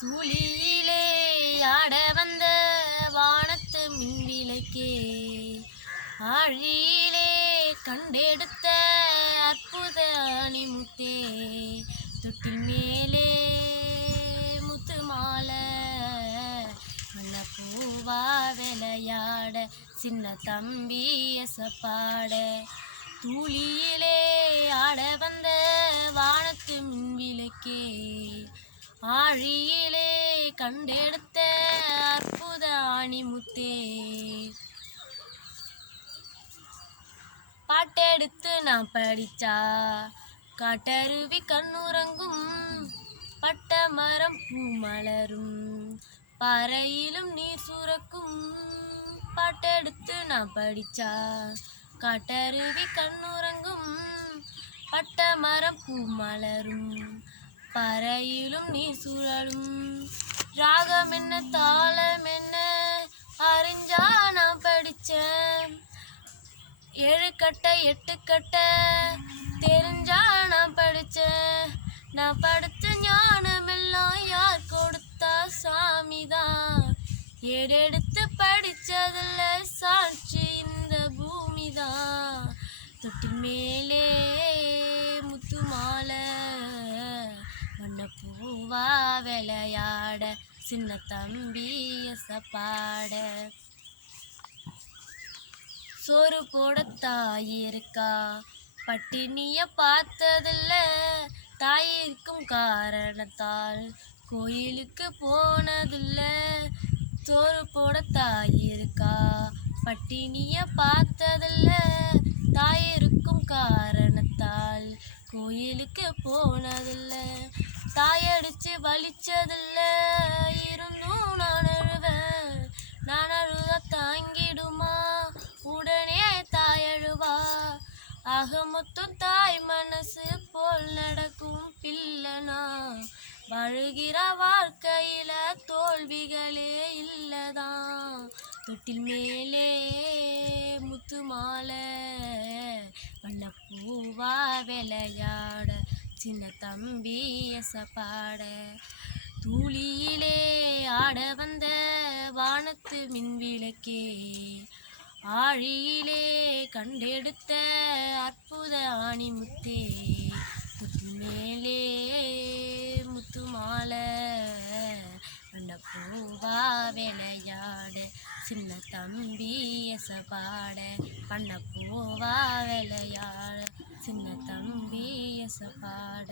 தூளியிலே ஆட வந்த வானத்து மின்விளக்கே, ஆழியிலே கண்டெடுத்த அற்புத அணிமுத்தே, தொட்டில் மேலே முத்து மாலை நல்ல பூவா விளையாட, சின்ன தம்பி எசப்பாட. தூளியிலே ஆட வந்த வானத்து மின்விளக்கே, ஆழியிலே கண்டெடுத்த அற்புத அணிமுத்தே. பாட்டெடுத்து நான் படிச்சா காட்டருவி கண்ணுறங்கும், பட்ட மரம் பூ மலரும், பாறையிலும் நீர் சுரக்கும். பாட்டெடுத்து நான் படிச்சா காட்டருவி கண்ணுறங்கும், பட்ட மரம் பூ மலரும், பறையிலும் நீர் சுழலும். ராகம் என்ன தாளம் என்ன அறிஞ்சா நான் படித்தேன், 7 கட்டை 8 கட்டை தெரிஞ்சா நான் படித்தேன். நான் படித்த ஞானமெல்லாம் யார் கொடுத்தா? சாமிதான். ஏடெடுத்து படித்ததில்ல சாட்சி இந்த பூமிதான். தொட்டில் மேலே முத்து மாலை வண்ண பூவா விளையாட, சின்ன தம்பி எசப்பாட. சோறு போட தாய் இருக்கா, பட்டினிய பார்த்ததில்ல, தாய் இருக்கும் காரணத்தால் கோயிலுக்கு போனதில்ல. சோறு போட தாய் இருக்கா, பட்டினிய பார்த்ததில்ல, தாய் இருக்கும் காரணத்தால் கோயிலுக்கு போனதில்ல. தாயடிச்சு வலிச்சதில்ல, இருந்தும் நான் அழுவேன். நான் அழுவ தாங்கிடுமா உடனே தாயழுவா? ஆக மொத்தம் தாய் மனசு போல் நடக்கும் பிள்ளனா, வாழுகிற வாழ்க்கையில தோல்விகளே இல்லதான். தொட்டில் மேலே முத்து மாலை வண்ண பூவா விளையாட, சின்ன தம்பி எசப்பாட. தூளியிலே ஆட வந்த வானத்து மின்விளக்கே, ஆழியிலே கண்டெடுத்த அற்புத அணிமுத்தே, தொட்டில் மேலே முத்து மாலை வண்ண பூவா விளையாட, சின்ன தம்பி எசப்பாட. வண்ண பூவா விளையாட, சின்ன தம்பி எசப்பாட.